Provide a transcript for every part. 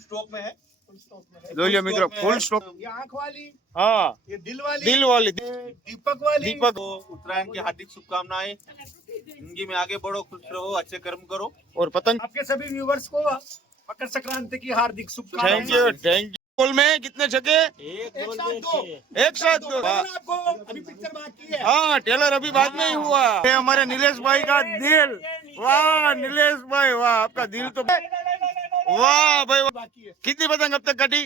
Stock में है। જોઈ લો મિત્રો ફૂલ સ્ટોક ये आंख वाली, હા ये दिल वाली, દિલ વાલી ये दीपक वाली। दीपक। तो उत्तरायण की हार्दिक शुभकामनाएं। जिंदगी में आगे बढ़ो, खुश रहो, अच्छे कर्म करो। और पतंग आपके सभी व्यूवर्स को मकर संक्रांति की हार्दिक शुभकामनाएं। थैंक यू बोल में कितने छक्के एक साथ दो, एक साथ दो आपको अभी पिक्चर बाकी है। हाँ टेलर अभी बाद में ही हुआ ये हमारे नीलेश भाई का दिल वाह नीलेश भाई वाह आपका दिल तो वाह भाई वाह। बाकी है कितनी पतंग अब तक काटी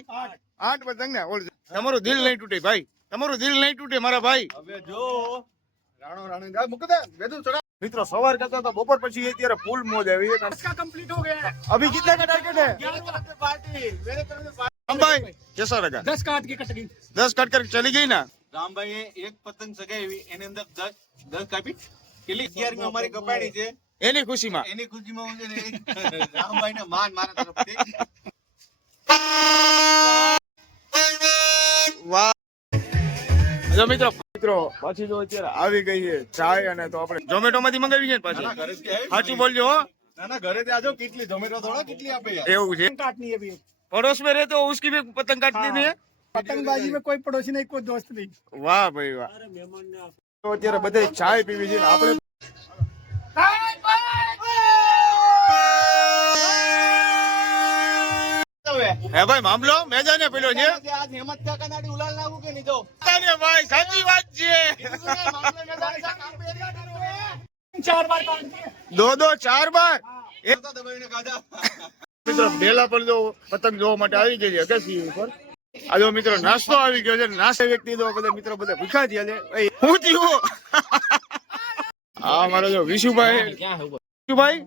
8 पतंग ने और તમારું દિલ નહીં તૂટે ભાઈ તમારું દિલ નહીં તૂટે મારા ભાઈ હવે જો રાણો રાણી મુકદે વેદુ ચડા મિત્રો સવાર કરતા તો બપોર પછી અત્યારે ફૂલ મોજ આવી છે इसका कंप्लीट हो गया है। अभी कितना का टारगेट है 11 बजे की पार्टी मेरे तरफ से राम भाई कैसा लगा 10 काट के कट गई। 10 कट कर चली गई ना રામ ભાઈ એક પતંગ સગાવી એની અંદર 10 કાપી કેટલી 11 અમારી કપાડી છે એની ખુશીમાં એની ખુશીમાં હું છે ને રામભાઈ ને માન મારા તરફથી વાહ જો મિત્રો પાછી જો અત્યારે આવી ગઈ છે ચાય અને તો આપણે ઝોમેટો માંથી મંગાવી છે ને પાછી સાચું બોલજો હો ના ના ઘરે થી આજો કેટલી ઝોમેટો થોડા કેટલી આપે યાર એવું છે काटनी है अभी। पड़ोस में रहते हो उसकी भी पतंग काटनी नहीं है पतंगबाजी में कोई पड़ोसी नहीं, कोई दोस्त नहीं। વાહ ભાઈ વાહ તો અત્યારે બધે ચાય પીવી છે ને આપણે હે ભાઈ મામલો મેદાને પેલો છે आज हेमंत काका नाडी उलाल लागू के नहीं दो અરે ભાઈ સાચી વાત છે चार बार काट दिए। દો 4 બાર એક दबाઈને ખાધા। મિત્રો ડેલા પર જો પતંગ જોવા માટે આવી ગઈ છે અગસી ઉપર આ જો મિત્રો નાસ્તો આવી ગયો છે નાસ્તે વ્યક્તિ તો બધા મિત્રો બધા ભૂખા થયા છે હું થયું આ મારો જો વિશુભાઈ વિશુભાઈ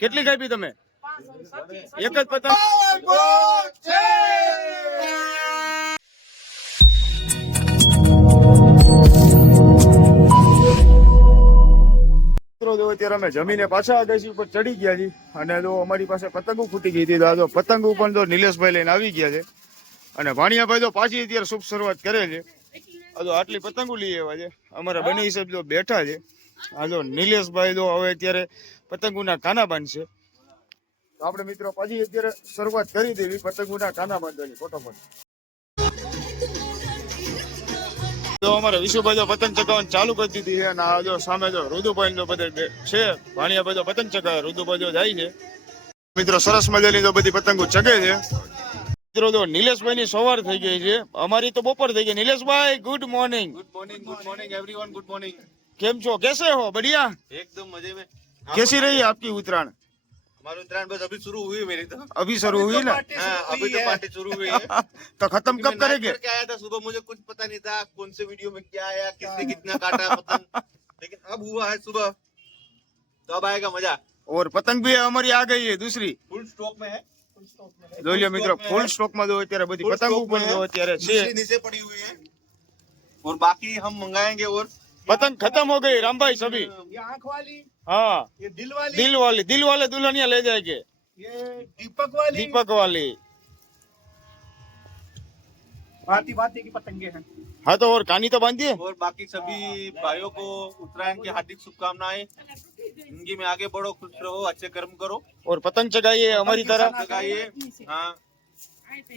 કેટલી કાપી તમે એક જ પતંગ મિત્રો જો અત્યારે અમે જમીને પાછા અગાસી ઉપર ચડી ગયા છીએ અને જો અમારી પાસે પતંગો ફૂટી ગઈ હતી તો આ જો પતંગો પણ જો નિલેશભાઈ લઈને આવી ગયા છે અને ભાણિયાભાઈ તો પાછી અત્યારે શુભ શરૂઆત કરે છે આ જો આટલી પતંગો લઈ આવ્યા છે અમારા બંને હિસાબ જો બેઠા છે આ જો નિલેશભાઈ જો હવે અત્યારે પતંગોના કાના બાંધશે તો આપણે મિત્રો પાછી અત્યારે શરૂઆત કરી દેવી પતંગોના કાના બાંધવાની ફોટોફોટ તો અમારે વિશુભાઈ જો પતંગ ચગાવવાનું ચાલુ કરી દીધી છે અને આ જો સામે જો રુદુભાઈ જો બધે છે ભાણિયાભાઈ જો પતંગ ચગાવે રુદુભાઈ જો જાય છે મિત્રો સરસ મજાની જો બધી પતંગો ચગે છે મિત્રો જો નિલેશભાઈ ની સવાર થઈ ગઈ છે અમારી તો બપોર થઈ ગઈ નિલેશભાઈ good morning good morning everyone, good morning. કેમ છો कैसे हो बढ़िया एकदम मजे में। कैसी रही आपकी उत्तरायण हमारी उत्तरायण बस अभी शुरू हुई है मेरी तो। अभी शुरू हुई ना हाँ, अभी तो पार्टी शुरू हुई है। तो खत्म कब मैं करेंगे नाइट करके आया था सुबह, मुझे कुछ पता नहीं था कौन से वीडियो में क्या आया, किसने कितना काटा पतंग, लेकिन अब हुआ है सुबह, तो अब आएगा मजा। और पतंग भी हमारी आ गई है दूसरी फुल स्टॉक में है। જોઈ લો મિત્રો ફૂલ સ્ટોક માં જો અત્યારે બધી પતંગો પણ જો અત્યારે છે दूसरी नीचे पड़ी हुई है और बाकी हम मंगाएंगे। और पतंग खत्म हो गई राम भाई सभी ये आंख वाली, हाँ ये दिल वाली, दिल वाले दुल्हनिया ले जाएंगे ये दीपक वाली, दीपक वाली भांति भांति की पतंगे हैं। हाँ तो और कहानी तो बांधिए और बाकी सभी भाइयों को उत्तरायण की हार्दिक शुभकामनाएं। जिंदगी में आगे बढ़ो, खुश रहो, अच्छे कर्म करो और पतंग चगाइए हमारी तरह लगाइए। हाँ,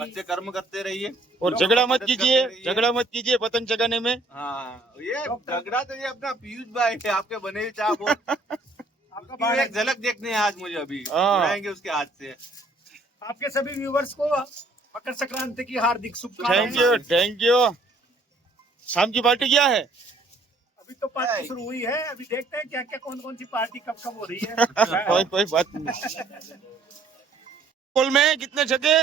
अच्छे कर्म करते रहिए और झगड़ा मत कीजिए पतंग चगाने में हाँ, ये झगड़ा तो ये अपना पीयूष भाई है, आपके बने हुए चाप आपका एक झलक देखने हैं आज मुझे अभी उड़ाएंगे उसके हाथ से। आपके सभी व्यूवर्स को मकर संक्रांति की हार्दिक शुभकामनाएं। थैंक यू शाम की पार्टी क्या है अभी तो पार्टी शुरू हुई है, अभी देखते हैं क्या क्या कौन कौन सी पार्टी कब कब हो रही है। कोई बात नहीं बोल में कितने छक्के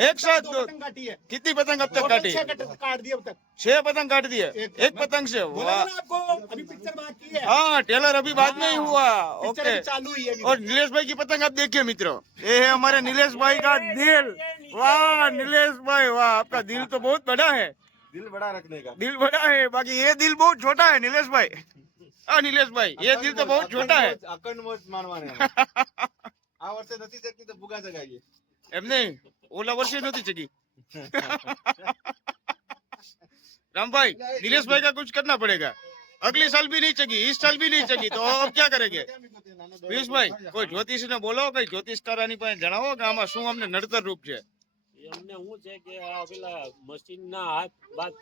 एक साथ दो पतंग काटी है। कितनी पतंग अब तक काटी 6 काट दिए अब तक। 6 पतंग काट दिए एक पतंग से बोला वाह ना आपको अभी पिक्चर बाकी है। हाँ टेलर अभी बाद में ही हुआ पिक्चर ओके अभी चालू ही है। और नीलेश भाई की पतंग आप देखिए मित्रों ये है हमारे नीलेश भाई का दिल वाह नीलेश भाई वाह आपका दिल तो बहुत बड़ा है दिल बड़ा रखने का। दिल बड़ा है बाकी ये दिल बहुत छोटा है नीलेश भाई हाँ नीलेश भाई ये दिल तो बहुत छोटा है અખંડ મોજ માનવાને આ વર્ષે નથી શકતી તો ભૂગા જગાઈએ એમ નહીં ઓલા વર્ષે નહોતી ચકી राम भाई नीलेश भाई का कुछ करना पड़ेगा अगले साल भी नहीं चगी, इस साल भी नहीं चगी, तो अब क्या करेंगे? पीयूष भाई, कोई ज्योतिष ने बोलो, कई ज्योतिष तारानी પાસે જણાવો કે આમાં શું અમને નડતર રૂપ છે. એમને શું છે કે આ પેલા મશીન ના હાથ બાદ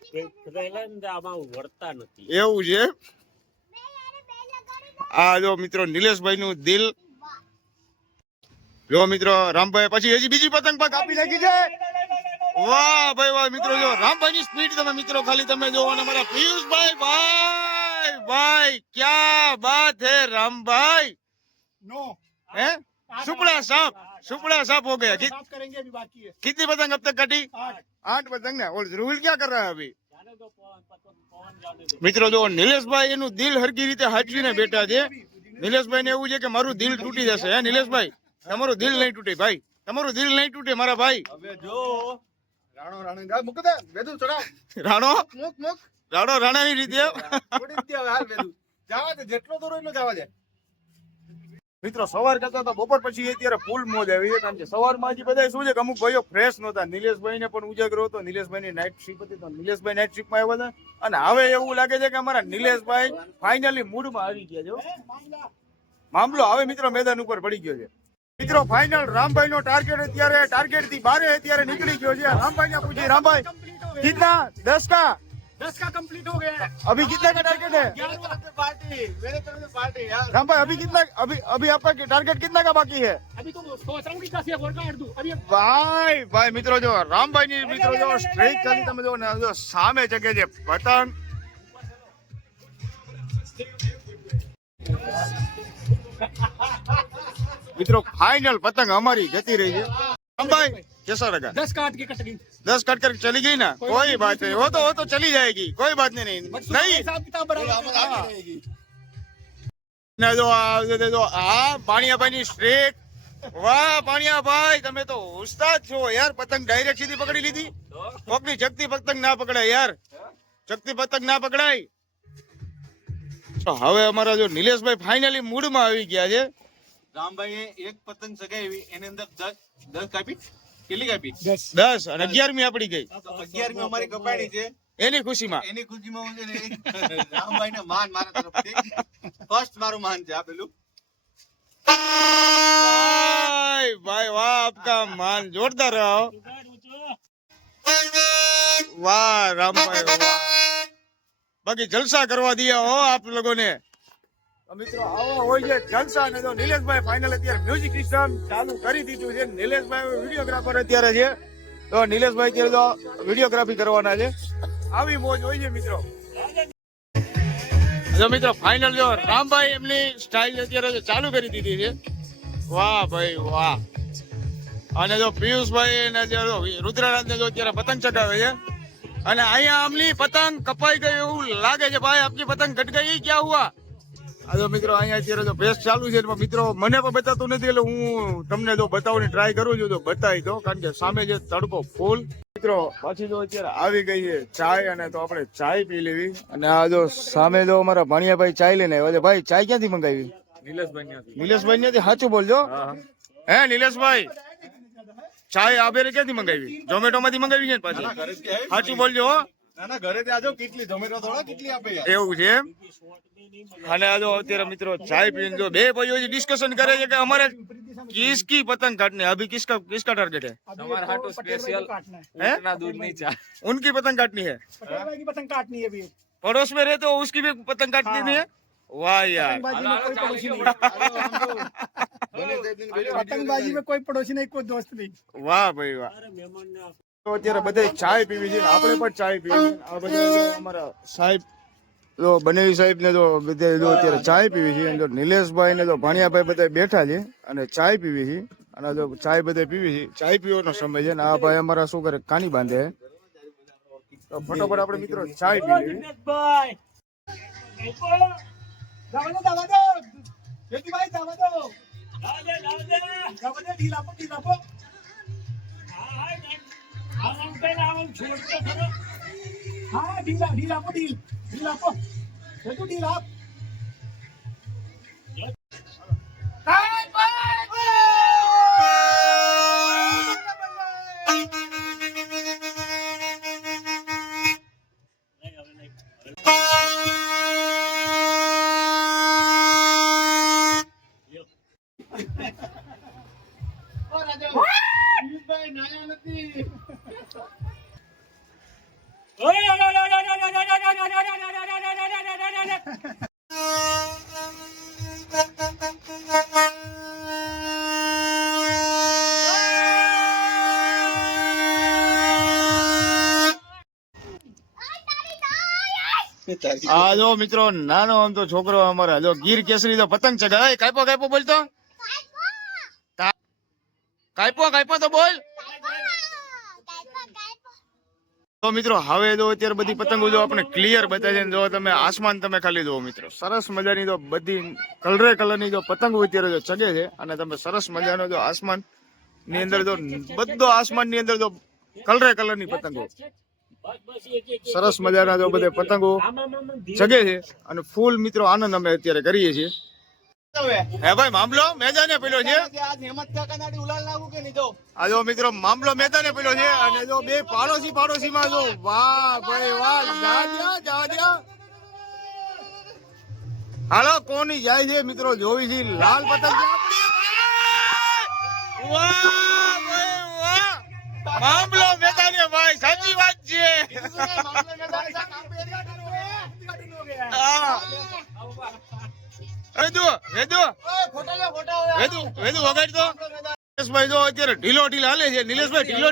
ફેરેલા ને આમાં વળતા નથી. એવું છે. આ જો મિત્રો નિલેશભાઈ નું દિલ જો મિત્રો રામભાઈ પછી હજી બીજી પતંગ પણ કાપી નાખી છે. વાહ ભાઈ વાહ મિત્રો જો રામભાઈ ની સ્પીડ તમે મિત્રો ખાલી તમે જો અને મારા પિયુષભાઈ ભાઈ ભાઈ ક્યા બાત હે રામભાઈ. नो है सुपड़ा सांप हो गया. साफ करेंगे अभी बाकी है कितनी पतंग अब तक कटी? 8 पतंग ना. और ध्रुविल क्या कर रहा है अभी? જાને તો પવન જાને દે. મિત્રો જો નિલેશભાઈ એનું દિલ હરકી રીતે હાચવીને બેઠા છે. નિલેશભાઈ ને એવું છે કે મારું દિલ તૂટી જશે. હે નિલેશભાઈ, તમારું દિલ નહીં તૂટે ભાઈ, તમારું દિલ નહીં તૂટે મારા ભાઈ. હવે જો રાણો રાણો જા મુક દે વેદુ ચડાવ રાણો મુક મુક રાણો રાણાની રીતે થોડી દે હાલ વેદુ જાવા દે જેટલો દૂર એટલો જાવા દે. મિત્રો સવાર કરતા તો બપોર પછી અત્યારે ફૂલ મોજ આવી છે. કારણ કે સવારમાં હજી બધા શું છે કે અમુક ભાઈઓ ફ્રેશ નહોતા. નિલેશભાઈ ને પણ ઉજાગરો હતો, નિલેશભાઈ ની નાઇટ શિપ હતી તો નિલેશભાઈ નાઇટ શિપ માં આવ્યા હતા. અને હવે એવું લાગે છે કે અમારા નિલેશભાઈ ફાઇનલી મૂડમાં આવી ગયા છે. મામલો હવે મિત્રો મેદાન ઉપર પડી ગયો છે. મિત્રો ફાઇનલ રામભાઈ નો ટાર્ગેટ થી બારે અત્યારે નીકળી ગયો છે. રામભાઈ ને પૂછીએ, રામભાઈ कितना 10 का 10 का कंप्लीट हो गया है. अभी कितने का टारगेट है? 11 तरफ से पार्टी मेरे तरफ से पार्टी यार. राम भाई अभी कितना अभी आपका टारगेट कितना का बाकी है? अभी तो सोच रहा हूँ कि 10 एक और काट दूं अभी. ભાઈ મિત્રો જો રામભાઈ ની મિત્રો જો સ્ટ્રેક ખાલી તમે જો ને જો સામે જગે છે પતંગ. મિત્રો ફાઇનલ પતંગ અમારી જતી રહી છે. રામભાઈ कैसा लगा? 10 काट के कट गई. 10 कट कर चली गई ना, कोई बात नहीं, वो तो चली जाएगी, कोई बात नहीं. नहीं हिसाब किताब बराबर रहेगी. ને જો આ પાણીયાભાઈ ની સ્ટ્રેક. વાહ પાણીયાભાઈ, તમે તો ઉસ્તાદ છો યાર. પતંગ ડાયરેક્ટ સીધી પકડી લીધી. કોકની ચકતી પતંગ ના પકડાય યાર, ચકતી પતંગ ના પકડાય. તો હવે અમારા જો નિલેશભાઈ ફાઇનલી મૂડમાં આવી ગયા છે. રામભાઈએ એક પતંગ સગાવી એની અંદર 10 કાપી. કેટલી કાપી? 10 અને 11મી આપડી ગઈ. 11મી અમારી કપાડી છે. એની ખુશીમાં એની ખુશીમાં હું છે ને રામભાઈ ને માન મારા તરફથી ફર્સ્ટ મારું માન છે આ પેલું. भाई वाह, आपका मान जोरदार रहा. वाह राम भाई वाह, बाकी जलसा करवा दिया हो आप लोगों ने. મિત્રો આવા હોય છે જલસા. ને તો નિલેશભાઈ ફાઇનલ અત્યારે મ્યુઝિક સિસ્ટમ ચાલુ કરી દીધું છે. નિલેશભાઈ વિડીયોગ્રાફર અત્યારે છે, તો નિલેશભાઈ અત્યારે તો વિડીયોગ્રાફી કરવાના છે. આવી મોજ હોય છે મિત્રો. જો મિત્રો ફાઇનલ જો રામભાઈ એમની સ્ટાઇલ અત્યારે ચાલુ કરી દીધી છે. વાહ ભાઈ વાહ. અને જો પિયુષભાઈ ને રુદ્રારાજ ને જો અત્યારે પતંગ ચગાવે છે. અને અહીંયા આમની પતંગ કપાઈ ગઈ એવું લાગે છે. ભાઈ આપની પતંગ ઘટ ગઈ, ક્યાં હુઆ? આ જો મિત્રો અહીંયા અત્યારે જો બેસ્ટ ચાલુ છે. મિત્રો મને પણ બતાતું નથી, એટલે હું તમને જો બતાવવાની ટ્રાય કરું છું તો બતાવી દો. કારણ કે સામે જે તડકો ફૂલ. મિત્રો પાછી જો અત્યારે આવી ગઈ છે ચાય, અને તો આપણે ચાય પી લેવી. અને આ જો સામે જો અમારા ભાણિયાભાઈ ચાય લઈને આવ્યા છે. ભાઈ ચાય ક્યાંથી મંગાવી? નિલેશભાઈ ત્યાંથી. સાચું બોલજો હે નિલેશભાઈ. ચાય આબેરે ક્યાંથી મંગાવી? ઝોમેટો માંથી મંગાવી છે ને પાછી? સાચું બોલજો. ના ના ઘરે આજો. કેટલી ઝોમેટો થોડા કેટલી આપે યાર. એવું છે એમ. અને આ જો અત્યારે મિત્રો ચાય પીને જો બે ભાઈઓ ડિસ્કશન કરે છે કે અમારે किसकी पतंग काटनी है अभी? किसका टारगेट है? हमारा हाटो स्पेशल है उतना दूध नहीं चाह. उनकी पतंग काटनी है. की पतंग काटनी है अभी. पड़ोस में रहते हो उसकी भी पतंग काटनी नहीं है? वाह यार, पतंगबाजी में कोई पड़ोसी नहीं, कोई दोस्त नहीं. વાહ ભાઈ વાહ. તો અત્યારે બધે ચાય પીવી છે, આપણે પણ ચાય પીવી છે. આ બધા અમારા સાહેબ જો બનેવી સાહેબ ને તો બધે જો અત્યારે ચાય પીવી છે. જો નિલેશભાઈ ને તો ભાણિયાભાઈ બધા બેઠા છે અને ચાય પીવી છે. અને જો ચાય બધે પીવી છે, ચાય પીવાનો સમય છે. ને આ ભાઈ અમારા શું કરે, કાની બાંધે. તો ફટોફટ આપણે મિત્રો ચાય પી લઈએ. આ જો મિત્રો નાનો આમ તો છોકરો અમારા જો ગીર કેસરી તો પતંગ ચગાવે. કાપ્યો કાપ્યો બોલતો, કાપ્યો કાપ્યો તો બોલ. તો મિત્રો હવે જો અત્યારે બધી પતંગો જો આપણે ક્લિયર બતાવે છે. જો તમે આસમાન તમે ખાલી જુઓ મિત્રો, સરસ મજાની તો બધી કલરે કલરની જો પતંગો અત્યારે જો ચગે છે. અને તમે સરસ મજાનો જો આસમાન ની અંદર જો બધો આસમાન ની અંદર જો કલરે કલરની પતંગો સરસ મજાના જો બધે પતંગો ચગે છે. અને ફૂલ મિત્રો આનંદ અમે અત્યારે કરીએ છીએ. હે ભાઈ મામલો મેદાને પેલો છે. આ જો મિત્રો મામલો મેદાને પેલો છે. અને જો બે પાડોશી માં જો વાહ ભાઈ વાહ, જાડ્યા. હાલો કોની જાય છે મિત્રો જોવી છે. લાલ પતંગ છે આપણી. વાહ ભાઈ વાહ, મામલો મેદાને ભાઈ, સાચી વાત છે. હા વેદુ વગાડ તો. નિલેશભાઈ જો અત્યારે ઢીલો ઢીલ હાલે છે. નિલેશભાઈ ઢીલો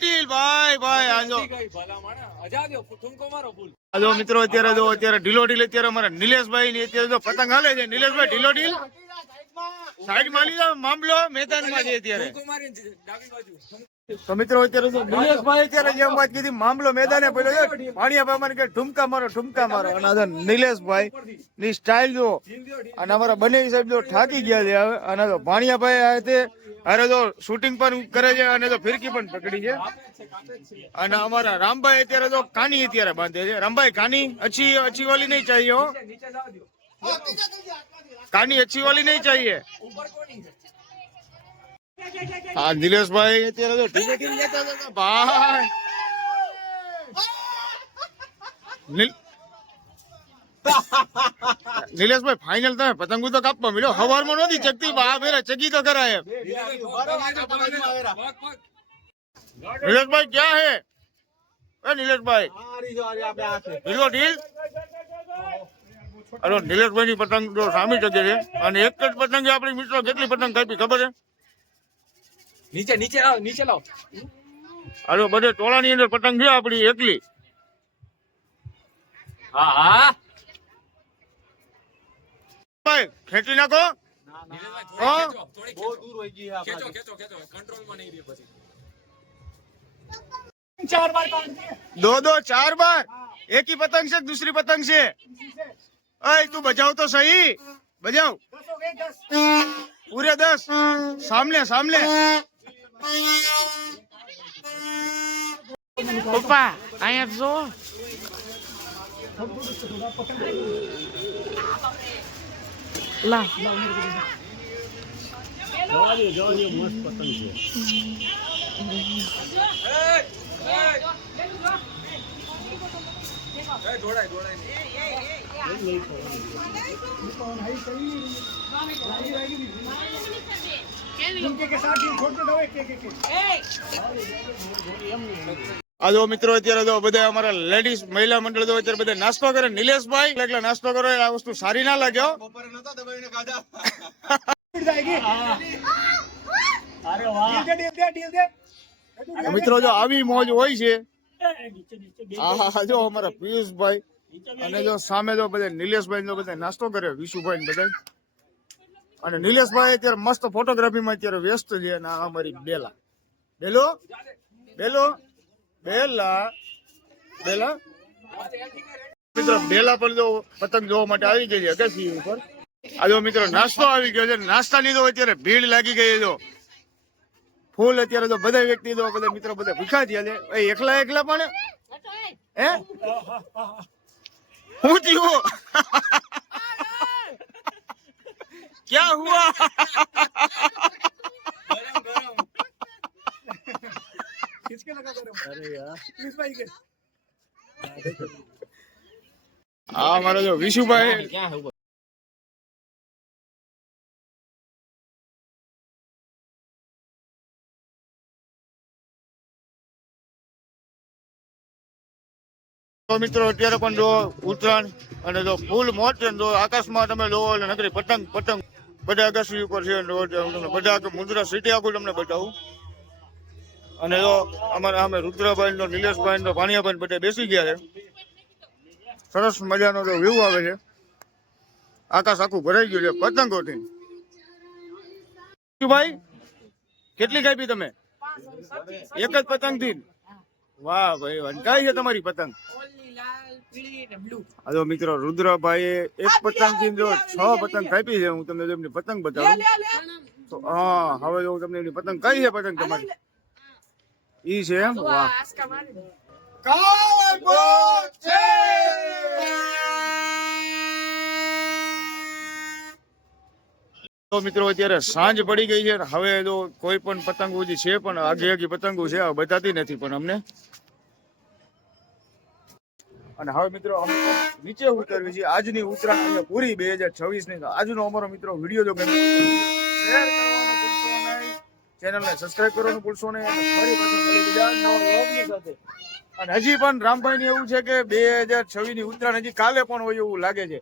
ઢીલ ભાઈ આજો આજો મિત્રો અત્યારે જો અત્યારે ઢીલો ઢીલ અત્યારે અમારા નિલેશભાઈ ની અત્યારે જો પતંગ હાલે છે. નિલેશભાઈ ઢીલો ઢીલ સાઈડ માં લીધા, મામલો મેદાનમાં છે અત્યારે. તો મિત્રો અત્યારે જો નિલેશભાઈ અત્યારે જેમ વાત કીધી મામલો મેદાને પડ્યો છે. ભાણિયાભાઈ મને કે ઠુમકા મારો. અને આ નિલેશભાઈ ની સ્ટાઇલ જો અને અમારા બંને સાહેબ જો થાકી ગયા છે હવે. અને તો ભાણિયાભાઈ આ તે અરે જો શૂટિંગ પણ કરે છે અને તો ફિરકી પણ પકડી છે. અને અમારા રામભાઈ અત્યારે જો કાની અત્યારે બાંધે છે. રામભાઈ કાની अच्छी वाली नहीं चाहिए हो, કાની अच्छी वाली नहीं चाहिए. હા નિલેશભાઈ અત્યારે તો ઢીલે ઢીલ જતા હતા ભાઈ. નિલેશભાઈ ફાઇનલ તમે પતંગો તો કાપવા મળ્યો. હવારમાં નહોતી ચગતી બા ફેરા ચગી તો કરાય. નિલેશભાઈ ક્યાં હે? નિલેશભાઈ ઢીલો ઢીલ. અરે નિલેશભાઈ ની પતંગ તો સામી ચગે છે. અને એક જ પતંગ આપણી મિત્રો કેટલી પતંગ કાપી ખબર છે? નીચે લાવ. અરે બધે ટોળા ની અંદર પતંગ છે આપડી એકલી. હા ભાઈ ખેંચી નાખો. दो 4 बार. एक ही पतंग से दूसरी पतंग से. अरे तू बजाओ तो सही, बजाओ पूरे 10 सामने. पप्पा અહીંયા જો લા જોજો મસ્ત પતંગ છે. આ જો મિત્રો અત્યારે જો બધા અમારા લેડીઝ મહિલા મંડળ જો અત્યારે બધા નાસ્તો કરે. નિલેશભાઈ એટલે નાસ્તો કરો આ વસ્તુ સારી ના લાગ્યો. મિત્રો જો આવી મોજ હોય છે. હા જો અમારા પિયુષભાઈ અને જો સામે જો બધા નિલેશભાઈ જો બધા નાસ્તો કરે, વિશુભાઈ બધા. અને નિલેશભાઈ અત્યારે મસ્ત ફોટોગ્રાફીમાં અત્યારે વ્યસ્ત છે. અને અમારી બેલા મિત્રો બેલા પણ જો પતંગ જોવા માટે આવી ગઈ છે અગાસી ઉપર. આ જો મિત્રો નાસ્તો આવી ગયો છે. નાસ્તાની તો અત્યારે ભીડ લાગી ગઈ છે. ફૂલ અત્યારે તો બધા વ્યક્તિ તો બધા મિત્રો બધા ભૂખા થયા છે. એકલા પણ હે હું થયું क्या हुआ? किसके लगा गरम? अरे यार प्लीज भाई के हमारा जो विशुभाई क्या है તો મિત્રો અત્યારે પણ જો ઉત્તરાયણ અને જો ફૂલ મોજ છે ને જો આકાશમાં તમે લો એટલે નકરી પતંગ પતંગ બધા અગાસી ઉપર છે ને તમને બધા આખું મુંદ્રા સિટી આખું તમને બતાવું. અને જો અમારા સામે રુદ્રભાઈ નો નિલેશભાઈ નો ભાણિયાભાઈ બધા બેસી ગયા છે. સરસ મજાનો જો વ્યૂ આવે છે. આકાશ આખું ભરાઈ ગયું છે પતંગોથી. ભાઈ કેટલી કાપી તમે? એક જ પતંગ થી? વાહ ભાઈ વાહ. કઈ છે તમારી પતંગ? હાલો મિત્રો રુદ્રભાઈ એક પતંગ થી જો 6 પતંગ કાપી છે. હું તમને એમની પતંગ બતાવું. તો હા હવે જો હું તમને એમની પતંગ કઈ છે પતંગ તમારી? ઈ છે એમ? વાહ. તો મિત્રો અત્યારે સાંજ પડી ગઈ છે. હવે તો કોઈ પણ પતંગો જે છે પણ આગે પતંગો છે બતાતી નથી પણ અમને. અને હવે મિત્રો અમે નીચે ઉતરવી છે. આજની ઉત્તરાયણ પૂરી 2026 ની. આજનો અમારો મિત્રો વિડીયો જો ગમે શેર કરવાનું ભૂલશો નહીં, ચેનલને સબસ્ક્રાઇબ કરવાનું ભૂલશો નહીં. અને ફરી પાછા મળી બીજા નવા વ્લોગની સાથે. અને હજી પણ રામભાઈ ને એવું છે કે 2026 ની ઉત્તરાયણ હજી કાલે પણ હોય એવું લાગે છે.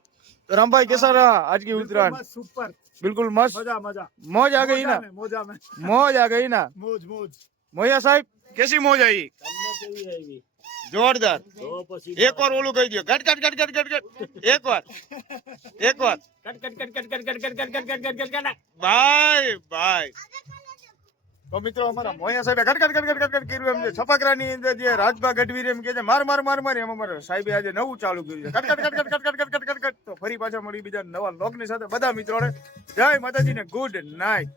તો રામભાઈ કેસા રહા આજ की ઉત્તરાયણ? सुपर बिल्कुल मस्त. मजा मजा मौज आ गई ना? मौजा में मौज आ गई ना? मौज मौज मोया साहब कैसी मौज आई? તમને કેવી આવી? जोरदार. તો પછી एक बार ओलू कही दियो गट गट गट गट गट गट. एक बार cut cut cut cut cut cut cut cut cut cut cut cut. Bye bye. તો મિત્રો અમારા મોયા સાહેબે ગટ ગટ ગટ ગટ ગટ કર્યું. એમ જે છપકરાની અંદર જે રાજભા ગઢવીર એમ કે છે માર માર માર માર એમ અમારા સાહેબે આજે નવું ચાલુ કર્યું છે. ગટ ગટ ગટ ગટ ગટ ગટ ગટ ગટ ગટ. તો ફરી પાછા મળી બીજા નવા લોક ની સાથે બધા મિત્રોને જય માતાજી ને ગુડ નાઇટ.